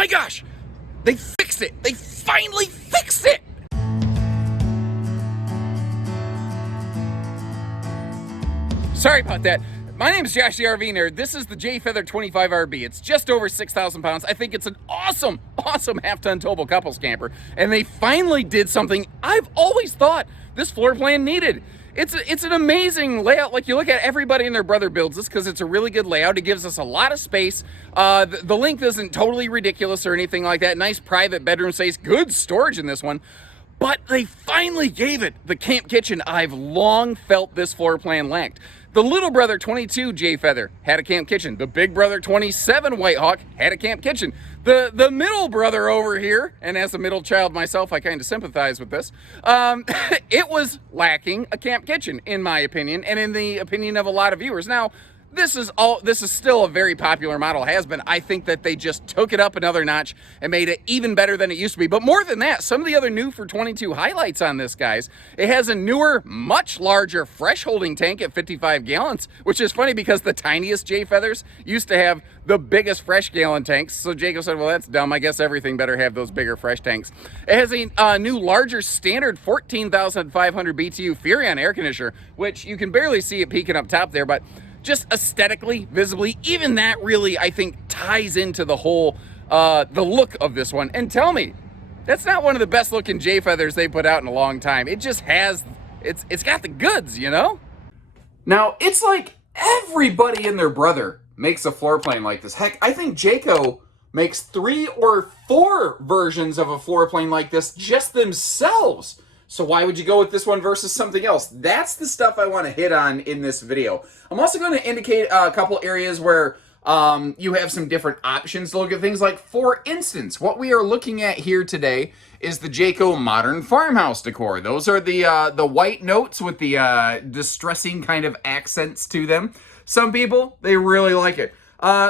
my gosh, they fixed it. They finally fixed it. Sorry about that. My name is Josh the RV Nerd. This is the Jay Feather 25 RB. It's just over 6,000 pounds. I think it's an awesome half-ton towable couples camper. And they finally did something I've always thought this floor plan needed. It's an amazing layout. Like, you look at everybody and their brother builds this because it's a really good layout. It gives us a lot of space. The length isn't totally ridiculous or anything like that. Nice private bedroom space. Good storage in this one. But they finally gave it the camp kitchen I've long felt this floor plan lacked. The little brother 22 Jay Feather had a camp kitchen. The big brother 27 White Haw had a camp kitchen. The middle brother over here, and as a middle child myself, I kind of sympathize with this, it was lacking a camp kitchen, in my opinion, and in the opinion of a lot of viewers. Now, this is still a very popular model, has been. I think that they just took it up another notch and made it even better than it used to be. But more than that, some of the other new for 22 highlights on this, guys. It has a newer, much larger fresh holding tank at 55 gallons, which is funny because the tiniest Jay Feathers used to have the biggest fresh gallon tanks. So Jayco said, well, that's dumb. I guess everything better have those bigger fresh tanks. It has a new, larger standard 14,500 BTU Furrion air conditioner, which you can barely see it peeking up top there, but just aesthetically, visibly, even that really, I think, ties into the whole, the look of this one. And tell me, that's not one of the best looking Jay Feathers they put out in a long time. It just has, it's got the goods, you know? Now, it's like everybody and their brother makes a floor plan like this. Heck, I think Jayco makes 3 or 4 versions of a floor plan like this just themselves. So why would you go with this one versus something else? That's the stuff I want to hit on in this video. I'm also going to indicate a couple areas where you have some different options to look at things. Like, for instance, what we are looking at here today is the Jayco Modern Farmhouse decor. Those are the white notes with the distressing kind of accents to them. Some people, they really like it.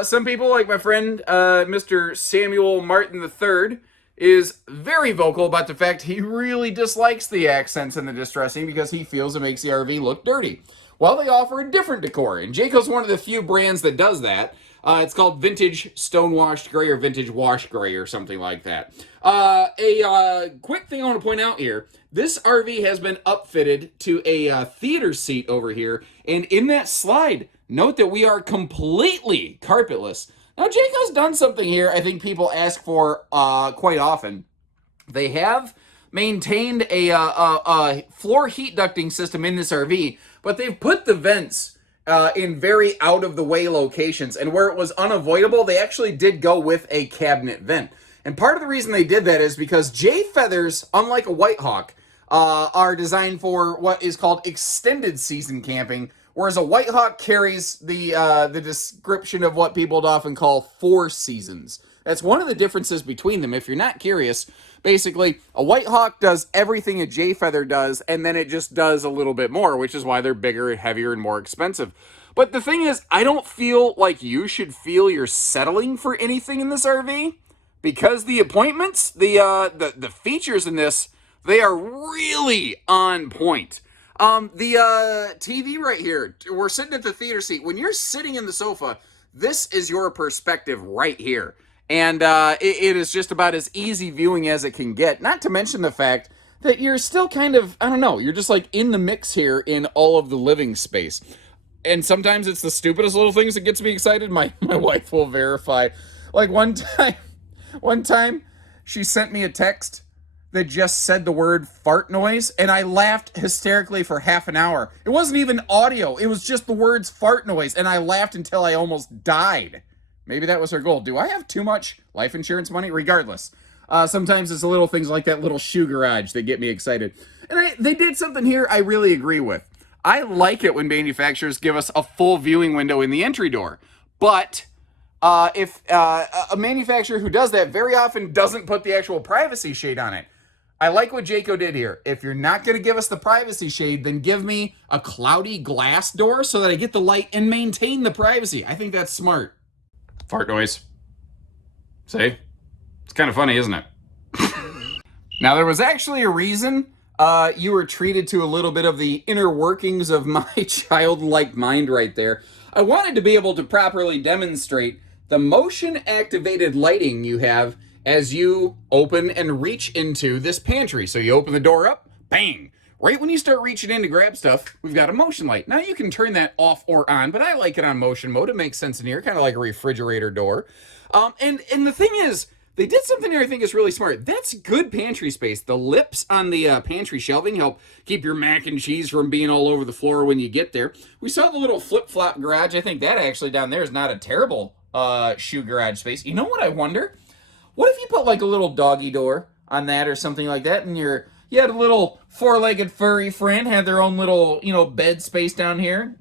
Some people, like my friend Mr. Samuel Martin III, is very vocal about the fact he really dislikes the accents and the distressing because he feels it makes the RV look dirty. Well, they offer a different decor, and Jayco's one of the few brands that does that. It's called Vintage Stonewashed Gray or Vintage Wash Gray or something like that. A quick thing I want to point out here, this RV has been upfitted to a theater seat over here, and in that slide, note that we are completely carpetless. Now, Jayco's done something here I think people ask for quite often. They have maintained a floor heat ducting system in this RV, but they've put the vents in very out-of-the-way locations. And where it was unavoidable, they actually did go with a cabinet vent. And part of the reason they did that is because Jay Feathers, unlike a White Haw, are designed for what is called extended season camping, whereas a White Haw carries the description of what people would often call 4 seasons. That's one of the differences between them. If you're not curious, basically, a White Haw does everything a Jay Feather does, and then it just does a little bit more, which is why they're bigger and heavier and more expensive. But the thing is, I don't feel like you should feel you're settling for anything in this RV, because the appointments, the features in this, they are really on point. The TV right here, we're sitting at the theater seat. When you're sitting in the sofa, this is your perspective right here. And it is just about as easy viewing as it can get. Not to mention the fact that you're still kind of, I don't know, you're just like in the mix here in all of the living space. And sometimes it's the stupidest little things that gets me excited. My wife will verify. Like one time she sent me a text that just said the word fart noise, and I laughed hysterically for half an hour. It wasn't even audio. It was just the words fart noise, and I laughed until I almost died. Maybe that was her goal. Do I have too much life insurance money? Regardless. Sometimes it's the little things like that little shoe garage that get me excited. And they did something here I really agree with. I like it when manufacturers give us a full viewing window in the entry door. But if a manufacturer who does that very often doesn't put the actual privacy shade on it. I like what Jayco did here. If you're not going to give us the privacy shade, then give me a cloudy glass door so that I get the light and maintain the privacy. I think that's smart. Fart noise. See? It's kind of funny, isn't it? Now, there was actually a reason you were treated to a little bit of the inner workings of my childlike mind right there. I wanted to be able to properly demonstrate the motion activated lighting you have as you open and reach into this pantry. So you open the door up, bang. Right when you start reaching in to grab stuff, we've got a motion light. Now you can turn that off or on, but I like it on motion mode. It makes sense in here, kind of like a refrigerator door. And the thing is, they did something here I think is really smart. That's good pantry space. The lips on the pantry shelving help keep your mac and cheese from being all over the floor when you get there. We saw the little flip-flop garage. I think that actually down there is not a terrible shoe garage space. You know what I wonder? What if you put like a little doggy door on that or something like that, and you had a little four-legged furry friend, had their own little, bed space down here,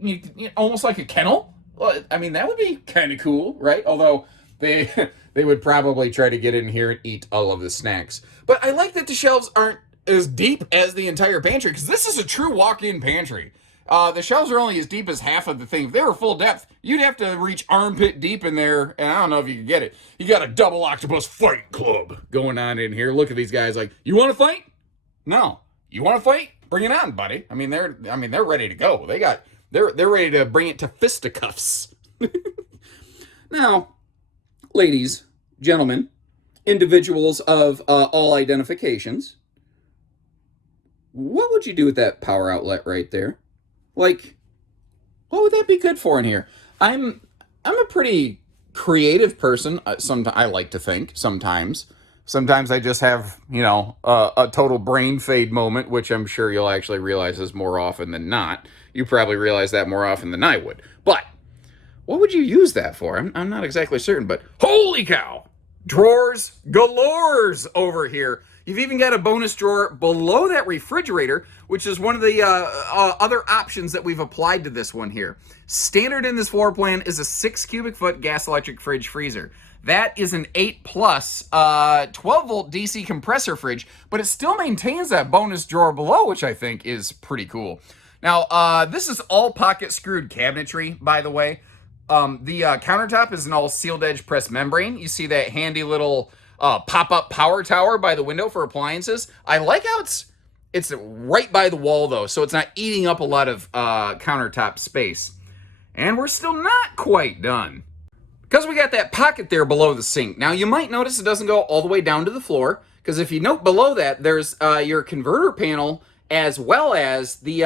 almost like a kennel? Well, I mean, that would be kind of cool, right? Although they would probably try to get in here and eat all of the snacks. But I like that the shelves aren't as deep as the entire pantry, because this is a true walk-in pantry. The shelves are only as deep as half of the thing. If they were full depth, you'd have to reach armpit deep in there, and I don't know if you could get it. You got a double octopus fight club going on in here. Look at these guys like, you want to fight? No. You want to fight? Bring it on, buddy. I mean, they're ready to go. They're ready to bring it to fisticuffs. Now, ladies, gentlemen, individuals of all identifications, what would you do with that power outlet right there? Like, what would that be good for in here? I'm a pretty creative person. I like to think sometimes. Sometimes I just have, a total brain fade moment, which I'm sure you'll actually realize is more often than not. You probably realize that more often than I would. But what would you use that for? I'm not exactly certain, but holy cow! Drawers galores over here. You've even got a bonus drawer below that refrigerator, which is one of the other options that we've applied to this one here. Standard in this floor plan is a 6 cubic foot gas electric fridge freezer. That is an 8 plus 12 volt DC compressor fridge, but it still maintains that bonus drawer below, which I think is pretty cool. Now, this is all pocket screwed cabinetry, by the way. The countertop is an all sealed edge pressed membrane. You see that handy little pop-up power tower by the window for appliances. I like how it's right by the wall though, so it's not eating up a lot of countertop space. And we're still not quite done, because we got that pocket there below the sink. Now you might notice it doesn't go all the way down to the floor, because if you note below that, there's your converter panel as well as the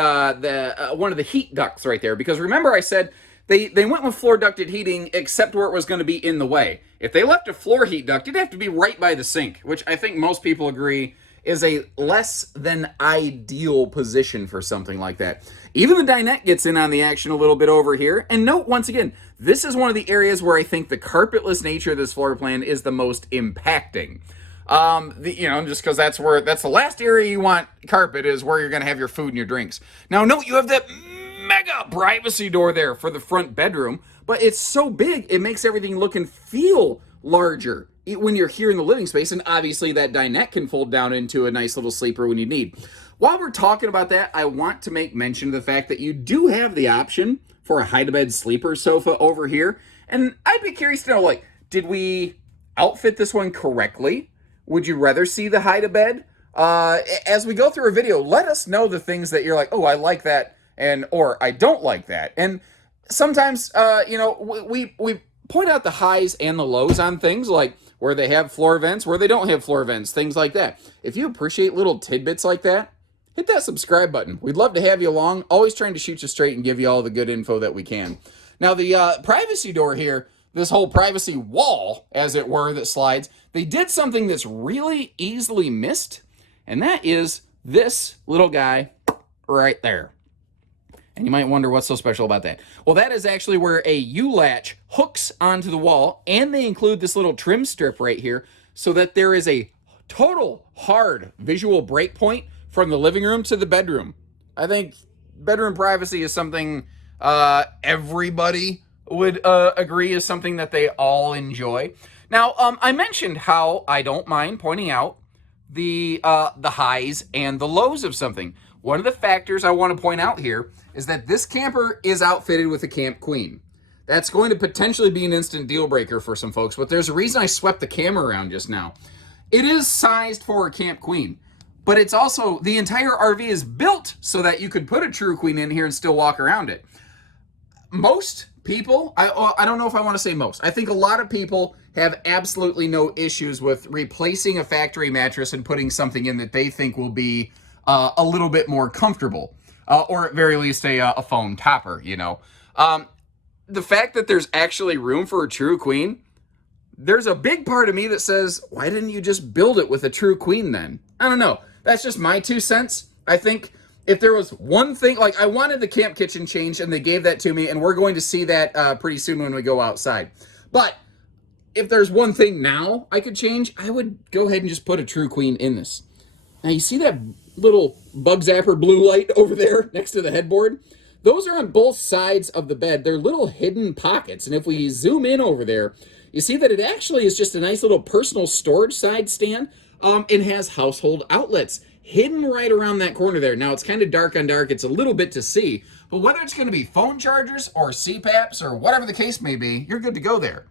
one of the heat ducts right there. Because remember I said they went with floor ducted heating except where it was going to be in the way. If they left a floor heat duct, it'd have to be right by the sink, which I think most people agree is a less than ideal position for something like that. Even the dinette gets in on the action a little bit over here. And note, once again, this is one of the areas where I think the carpetless nature of this floor plan is the most impacting. Just because that's the last area you want carpet, is where you're going to have your food and your drinks. Now, note, you have that mega privacy door there for the front bedroom, but it's so big, it makes everything look and feel larger when you're here in the living space, and obviously that dinette can fold down into a nice little sleeper when you need. While we're talking about that, I want to make mention of the fact that you do have the option for a hide-to-bed sleeper sofa over here, and I'd be curious to know, like, did we outfit this one correctly? Would you rather see the hide-to-bed? As we go through a video, let us know the things that you're like, oh, I like that, or I don't like that. And sometimes, we point out the highs and the lows on things, like where they have floor vents, where they don't have floor vents, things like that. If you appreciate little tidbits like that, hit that subscribe button. We'd love to have you along, always trying to shoot you straight and give you all the good info that we can. Now, the privacy door here, this whole privacy wall, as it were, that slides, they did something that's really easily missed, and that is this little guy right there. And you might wonder what's so special about that. Well, that is actually where a U-latch hooks onto the wall, and they include this little trim strip right here so that there is a total hard visual break point from the living room to the bedroom. I think bedroom privacy is something everybody would agree is something that they all enjoy. Now, I mentioned how I don't mind pointing out the highs and the lows of something. One of the factors I want to point out here is that this camper is outfitted with a Camp Queen. That's going to potentially be an instant deal breaker for some folks, but there's a reason I swept the camera around just now. It is sized for a Camp Queen, but it's also, the entire RV is built so that you could put a True Queen in here and still walk around it. Most people, I don't know if I want to say most, I think a lot of people have absolutely no issues with replacing a factory mattress and putting something in that they think will be a little bit more comfortable, or at very least a foam topper, you know. The fact that there's actually room for a true queen, there's a big part of me that says, why didn't you just build it with a true queen then? I don't know. That's just my 2 cents. I think if there was one thing, like I wanted the camp kitchen changed and they gave that to me, and we're going to see that pretty soon when we go outside. But if there's one thing now I could change, I would go ahead and just put a true queen in this. Now you see that little bug zapper blue light over there next to the headboard? Those are on both sides of the bed. They're little hidden pockets. And if we zoom in over there, you see that it actually is just a nice little personal storage side stand. It has household outlets hidden right around that corner there. Now it's kind of dark on dark. It's a little bit to see, but whether it's going to be phone chargers or CPAPs or whatever the case may be, you're good to go there.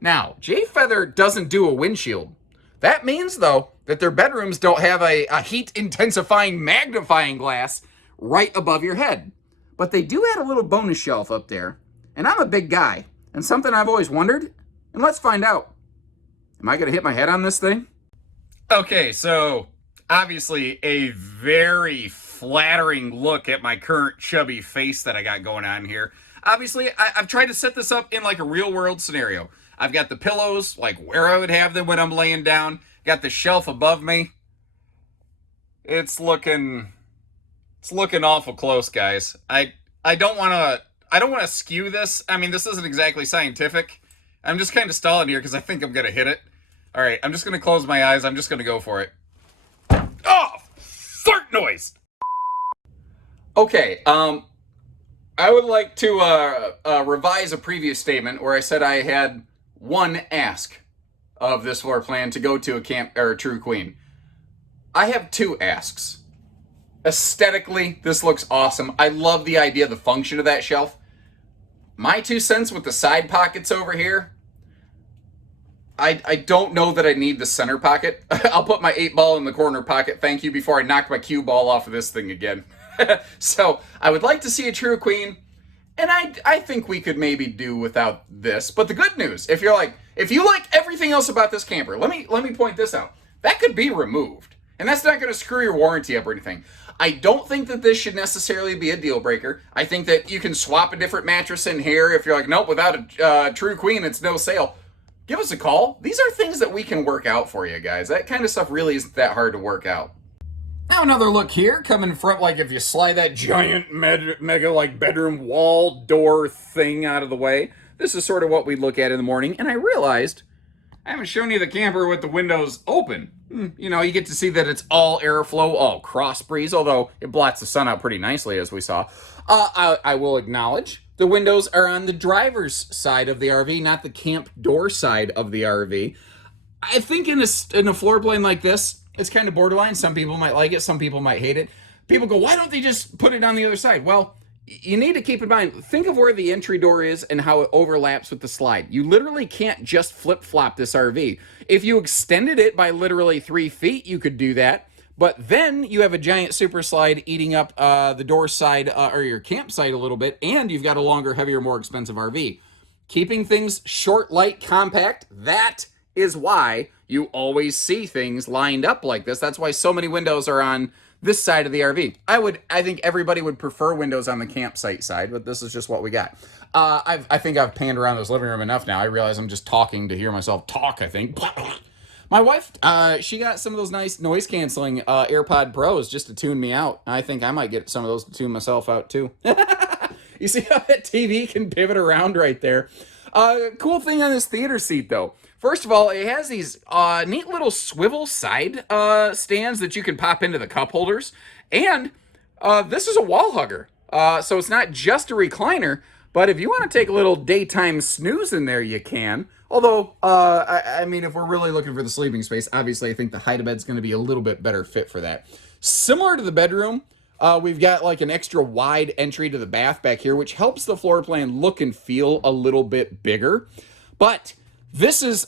Now, Jay Feather doesn't do a windshield. That means, though, that their bedrooms don't have a heat-intensifying magnifying glass right above your head. But they do add a little bonus shelf up there. And I'm a big guy. And something I've always wondered, and let's find out. Am I going to hit my head on this thing? Okay, so obviously a very flattering look at my current chubby face that I got going on here. Obviously, I've tried to set this up in like a real-world scenario. I've got the pillows, like where I would have them when I'm laying down. Got the shelf above me. It's looking awful close, guys. I don't want to skew this. I mean, this isn't exactly scientific. I'm just kind of stalling here because I think I'm going to hit it. All right, I'm just going to close my eyes. I'm just going to go for it. Oh, fart noise. Okay, I would like to revise a previous statement where I said I had one ask of this floor plan to go to a camp or a true queen. I have 2 asks. Aesthetically, this looks awesome. I love the idea, the function of that shelf. My 2 cents with the side pockets over here, I don't know that I need the center pocket. I'll put my 8-ball in the corner pocket, thank you, before I knock my cue ball off of this thing again. So I would like to see a true queen, and I think we could maybe do without this. But the good news, if you like everything else about this camper, let me point this out. That could be removed, and that's not going to screw your warranty up or anything. I don't think that this should necessarily be a deal breaker. I think that you can swap a different mattress in here if you're like, nope, without a true queen, it's no sale. Give us a call. These are things that we can work out for you guys. That kind of stuff really isn't that hard to work out. Now another look here, coming from, like, if you slide that giant mega like bedroom wall door thing out of the way, this is sort of what we look at in the morning. And I realized I haven't shown you the camper with the windows open. You know, you get to see that it's all airflow, all cross breeze, although it blots the sun out pretty nicely, as we saw. I will acknowledge the windows are on the driver's side of the RV, not the camp door side of the RV. I think in a floor plan like this, it's kind of borderline. Some people might like it, some people might hate it. People go, why don't they just put it on the other side? Well, you need to keep in mind, think of where the entry door is and how it overlaps with the slide. You literally can't just flip-flop this RV. If you extended it by literally 3 feet, you could do that. But then you have a giant super slide eating up the door side or your campsite a little bit, and you've got a longer, heavier, more expensive RV. Keeping things short, light, compact, that is why you always see things lined up like this. That's why so many windows are on this side of the RV. I think everybody would prefer windows on the campsite side, but this is just what we got. I think I've panned around this living room enough now. I realize I'm just talking to hear myself talk, I think. My wife, she got some of those nice noise-canceling AirPod Pros just to tune me out. I think I might get some of those to tune myself out, too. You see how that TV can pivot around right there? Cool thing on this theater seat, though. First of all, it has these neat little swivel side stands that you can pop into the cup holders. And this is a wall hugger. So it's not just a recliner, but if you want to take a little daytime snooze in there, you can. Although, I mean, if we're really looking for the sleeping space, obviously I think the hide bed's going to be a little bit better fit for that. Similar to the bedroom, we've got like an extra wide entry to the bath back here, which helps the floor plan look and feel a little bit bigger. But this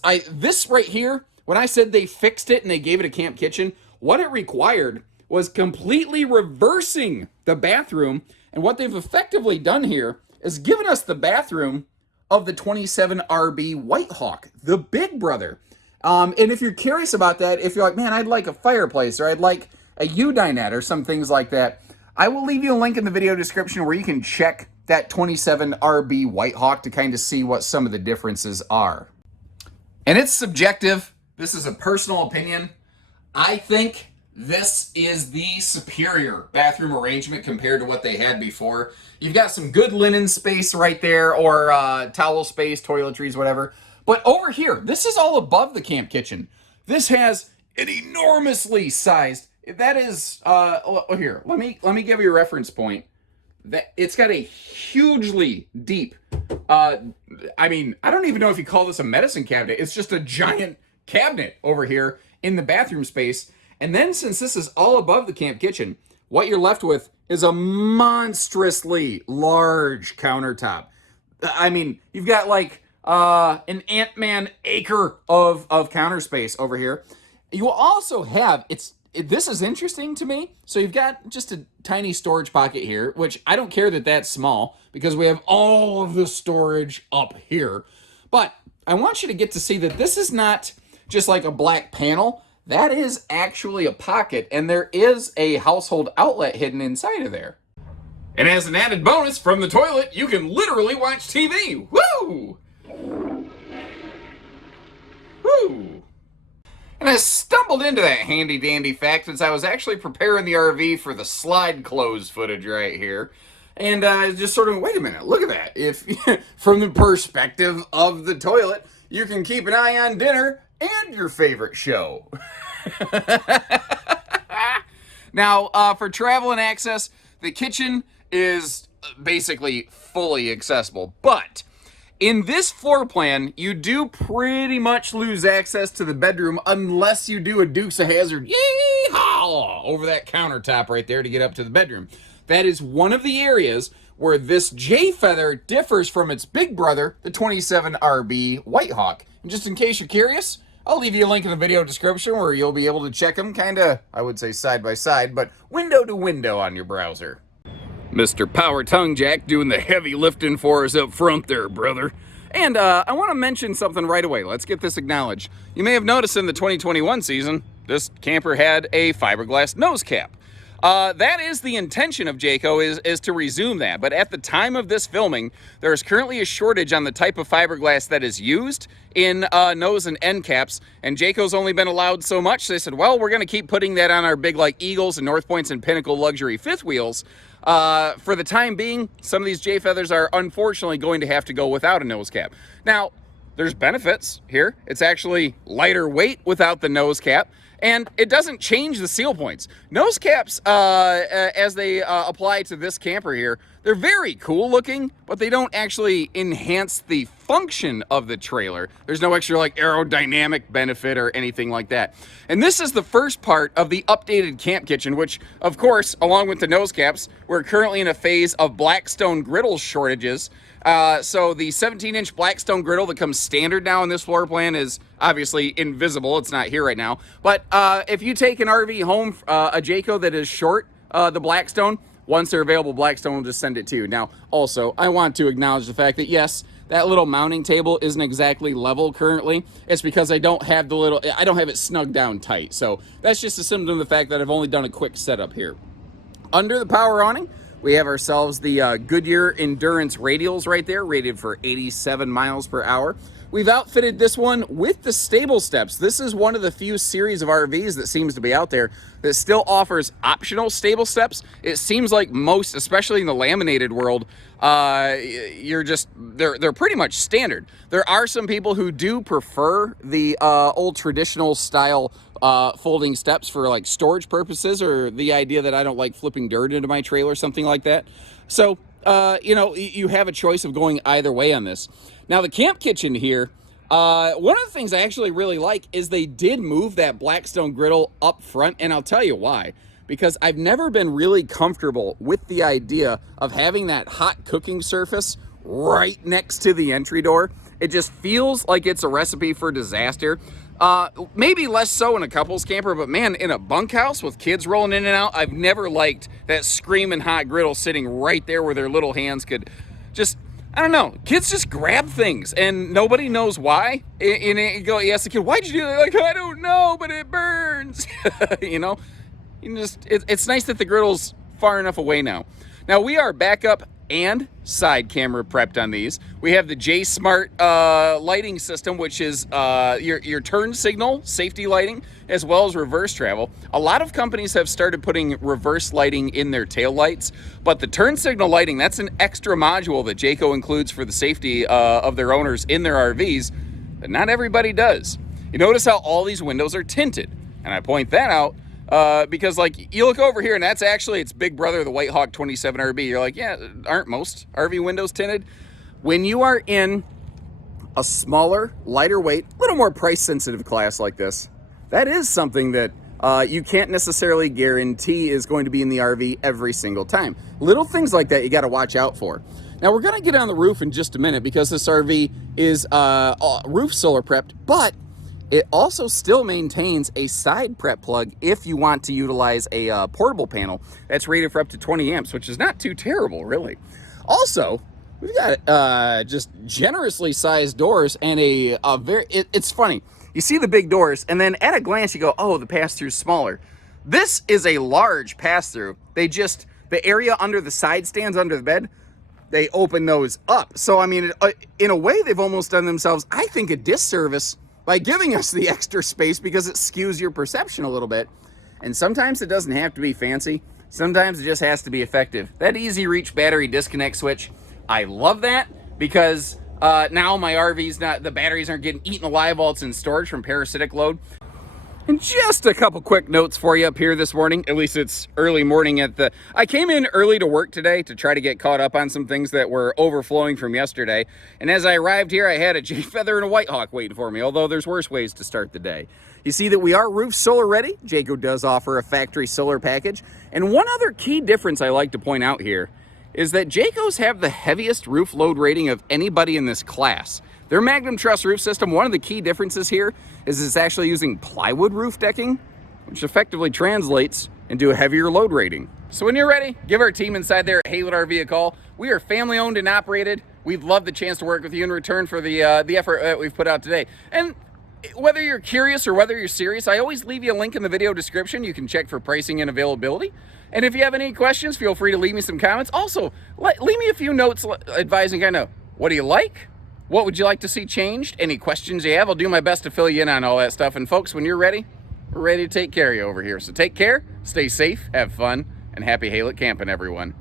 right here, when I said they fixed it and they gave it a camp kitchen, what it required was completely reversing the bathroom. And what they've effectively done here is giving us the bathroom of the 27RB White Haw, the big brother. And if you're curious about that, if you're like, man, I'd like a fireplace, or I'd like a U-dinette, or some things like that, I will leave you a link in the video description where you can check that 27RB White Haw to kind of see what some of the differences are. And it's subjective. This is a personal opinion. I think this is the superior bathroom arrangement compared to what they had before. You've got some good linen space right there, or towel space, toiletries, whatever. But over here, this is all above the camp kitchen. This has an enormously sized, that is, here, let me give you a reference point. That it's got a hugely deep, I don't even know if you call this a medicine cabinet. It's just a giant cabinet over here in the bathroom space. And then since this is all above the camp kitchen, what you're left with is a monstrously large countertop. I mean, you've got like an Ant-Man acre of counter space over here. You will also have, this is interesting to me. So you've got just a tiny storage pocket here, which I don't care that that's small because we have all of the storage up here. But I want you to get to see that this is not just like a black panel. That is actually a pocket, and there is a household outlet hidden inside of there. And as an added bonus, from the toilet, you can literally watch TV. Woo! Woo! And I stumbled into that handy dandy fact as I was actually preparing the RV for the slide close footage right here. And I just sort of, wait a minute, look at that. If, from the perspective of the toilet, you can keep an eye on dinner and your favorite show. Now, for travel and access, the kitchen is basically fully accessible. But in this floor plan, you do pretty much lose access to the bedroom unless you do a Dukes of Hazzard yee-haw over that countertop right there to get up to the bedroom. That is one of the areas where this Jay Feather differs from its big brother, the 27RB White Haw. And just in case you're curious, I'll leave you a link in the video description where you'll be able to check them kind of, I would say side by side, but window to window on your browser. Mr. Power Tongue Jack doing the heavy lifting for us up front there, brother. And I want to mention something right away. Let's get this acknowledged. You may have noticed in the 2021 season, this camper had a fiberglass nose cap. That is the intention of Jayco, is to resume that. But at the time of this filming, there is currently a shortage on the type of fiberglass that is used in nose and end caps. And Jayco's only been allowed so much. So they said, well, we're going to keep putting that on our big like Eagles and North Points and Pinnacle luxury fifth wheels. For the time being, some of these Jay Feathers are unfortunately going to have to go without a nose cap. Now, there's benefits here. It's actually lighter weight without the nose cap. And it doesn't change the seal points. Nose caps, as they apply to this camper here, they're very cool looking, but they don't actually enhance the function of the trailer. There's no extra like aerodynamic benefit or anything like that. And this is the first part of the updated camp kitchen, which, of course, along with the nose caps, we're currently in a phase of Blackstone griddle shortages. So the 17-inch Blackstone griddle that comes standard now in this floor plan is obviously invisible. It's not here right now. But if you take an RV home, a Jayco that is short the Blackstone, once they're available, Blackstone will just send it to you. Now, also, I want to acknowledge the fact that, yes, that little mounting table isn't exactly level currently. It's because I don't have it snug down tight. So that's just a symptom of the fact that I've only done a quick setup here. Under the power awning, we have ourselves the Goodyear Endurance radials right there, rated for 87 miles per hour. We've outfitted this one with the stable steps. This is one of the few series of RVs that seems to be out there that still offers optional stable steps. It seems like most, especially in the laminated world, they're pretty much standard. There are some people who do prefer the old traditional style folding steps for like storage purposes, or the idea that I don't like flipping dirt into my trailer, something like that. So, you have a choice of going either way on this. Now, the camp kitchen here, one of the things I actually really like is they did move that Blackstone griddle up front, and I'll tell you why. Because I've never been really comfortable with the idea of having that hot cooking surface right next to the entry door. It just feels like it's a recipe for disaster. Maybe less so in a couples camper, but man, in a bunkhouse with kids rolling in and out, I've never liked that screaming hot griddle sitting right there where their little hands could just, I don't know, kids just grab things and nobody knows why. And you ask the kid, why'd you do that? Like, I don't know, but it burns. You know, it's nice that the griddle's far enough away now. Now we are backup and side camera prepped on these. We have the J Smart lighting system, which is your turn signal safety lighting, as well as reverse travel. A lot of companies have started putting reverse lighting in their tail lights, but the turn signal lighting, that's an extra module that Jayco includes for the safety of their owners in their RVs, but not everybody does. You notice how all these windows are tinted, and I point that out because, like, you look over here and that's actually its big brother, the White Haw 27 RB. You're like, yeah, aren't most RV windows tinted? When you are in a smaller, lighter weight, a little more price sensitive class like this, that is something that you can't necessarily guarantee is going to be in the RV every single time. Little things like that you got to watch out for. Now we're going to get on the roof in just a minute because this RV is roof solar prepped, but it also still maintains a side prep plug if you want to utilize a portable panel that's rated for up to 20 amps, which is not too terrible, really. Also, we've got just generously sized doors and it's funny. You see the big doors, and then at a glance you go, oh, the pass-through's smaller. This is a large pass-through. The area under the side stands under the bed, they open those up. So, I mean, in a way, they've almost done themselves, I think, a disservice by giving us the extra space because it skews your perception a little bit. And sometimes it doesn't have to be fancy. Sometimes it just has to be effective. That easy reach battery disconnect switch, I love that because now my RV's the batteries aren't getting eaten alive while it's in storage from parasitic load. And just a couple quick notes for you up here this morning. At least it's early morning I came in early to work today to try to get caught up on some things that were overflowing from yesterday. And as I arrived here, I had a Jay Feather and a White Haw waiting for me, although there's worse ways to start the day. You see that we are roof solar ready. Jayco does offer a factory solar package. And one other key difference I like to point out here is that Jayco's have the heaviest roof load rating of anybody in this class. Their Magnum Truss roof system, one of the key differences here is it's actually using plywood roof decking, which effectively translates into a heavier load rating. So when you're ready, give our team inside there at Haylett RV a call. We are family owned and operated. We'd love the chance to work with you in return for the effort that we've put out today. And whether you're curious or whether you're serious, I always leave you a link in the video description. You can check for pricing and availability. And if you have any questions, feel free to leave me some comments. Also, leave me a few notes advising kind of, what do you like? What would you like to see changed? Any questions you have? I'll do my best to fill you in on all that stuff. And folks, when you're ready, we're ready to take care of you over here. So take care, stay safe, have fun, and happy Haylett camping, everyone.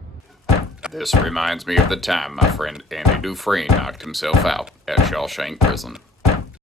This reminds me of the time my friend Andy Dufresne knocked himself out at Shawshank Prison.